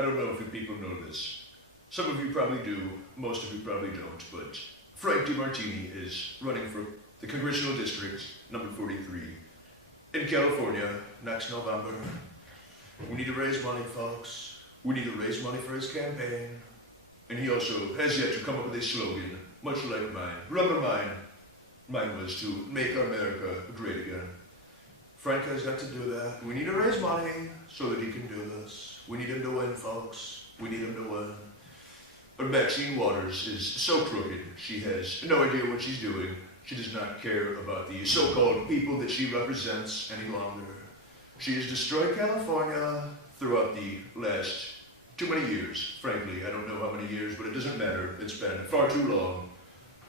I don't know if you people know this. Some of you probably do, most of you probably don't, but Frank DeMartini is running for the Congressional District, number 43, in California next November. We need to raise money, folks. We need to raise money for his campaign. And he also has yet to come up with a slogan, much like mine. Remember mine? Mine was to make America great again. Frank has got to do that. We need to raise money so that he can do this. We need him to win, folks. We need him to win. But Maxine Waters is so crooked, she has no idea what she's doing. She does not care about the so-called people that she represents any longer. She has destroyed California throughout the last too many years. Frankly, I don't know how many years, but it doesn't matter. It's been far too long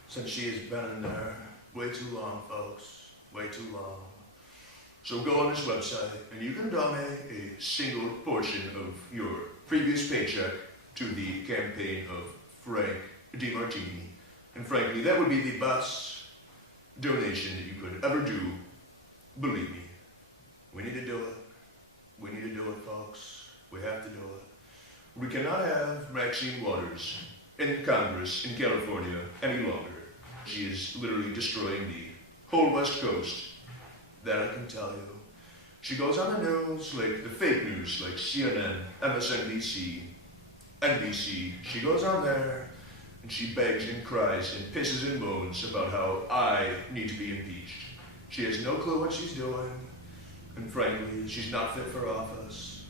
since she has been in there. Way too long, folks. Way too long. So go on this website and you can donate a single portion of your previous paycheck to the campaign of Frank DeMartini. And frankly, that would be the best donation that you could ever do. Believe me. We need to do it. We need to do it, folks. We have to do it. We cannot have Maxine Waters in Congress in California any longer. She is literally destroying the whole West Coast. That I can tell you. She goes on the news, like the fake news, like CNN, MSNBC, NBC. She goes on there and she begs and cries and pisses and moans about how I need to be impeached. She has no clue what she's doing, and frankly, she's not fit for office.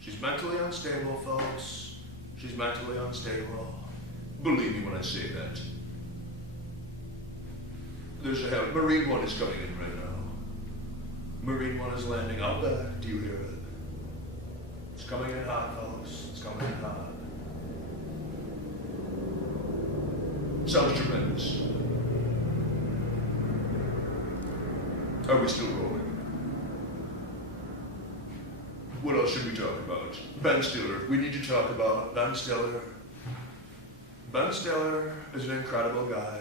She's mentally unstable, folks. She's mentally unstable. Believe me when I say that. There's a Marine One is coming in right now. Marine One is landing out there. Do you hear it? It's coming in hot, folks. It's coming in hot. Sounds tremendous. Are we still rolling? What else should we talk about? Ben Stiller. We need to talk about Ben Stiller. Ben Stiller is an incredible guy.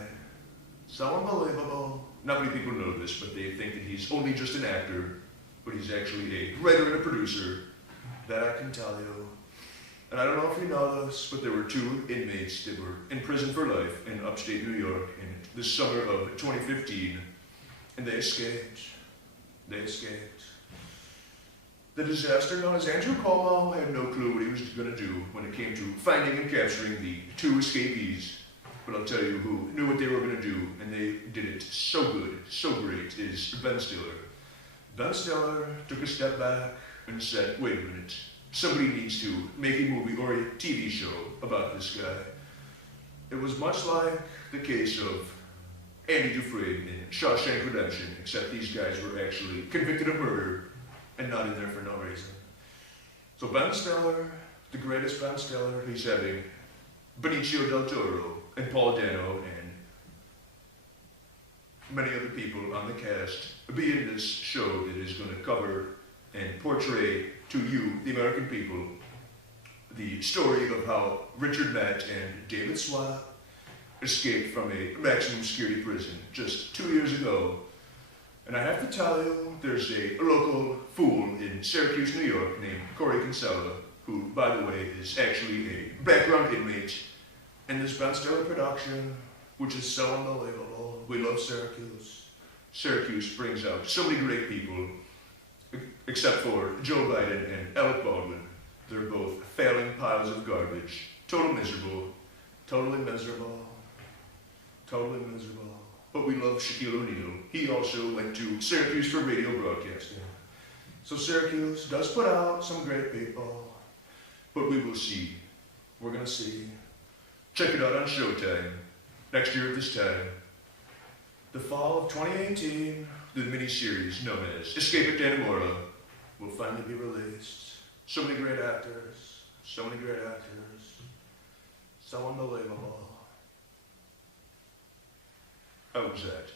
So unbelievable. Not many people know this, but they think that he's only just an actor, but he's actually a writer and a producer. That I can tell you. And I don't know if you know this, but there were 2 inmates that were in prison for life in upstate New York in the summer of 2015, and they escaped. They escaped. The disaster known as Andrew Cuomo had no clue what he was going to do when it came to finding and capturing the 2 escapees. But I'll tell you who knew what they were going to do, and they did it so good, so great, is Ben Stiller. Ben Stiller took a step back and said, wait a minute, somebody needs to make a movie or a TV show about this guy. It was much like the case of Andy Dufresne in Shawshank Redemption, except these guys were actually convicted of murder and not in there for no reason. So Ben Stiller, the greatest Ben Stiller, he's having Benicio del Toro and Paul Dano and many other people on the cast be in this show that is going to cover and portray to you, the American people, the story of how Richard Matt and David Swat escaped from a maximum security prison just 2 years ago. And I have to tell you, there's a local fool in Syracuse, New York named Corey Kinsella, who, by the way, is actually a background inmate in this Ben Stiller production, which is so unbelievable. We love Syracuse. Syracuse brings out so many great people, except for Joe Biden and Alec Baldwin. They're both failing piles of garbage. Totally miserable. Totally miserable. Totally miserable. But we love Shaquille O'Neal. He also went to Syracuse for radio broadcasting. So Syracuse does put out some great people, but we will see. We're going to see. Check it out on Showtime, next year at this time. The fall of 2018, the miniseries known as Escape at Dannemora will finally be released. So many great actors, so many great actors, so unbelievable. How was that?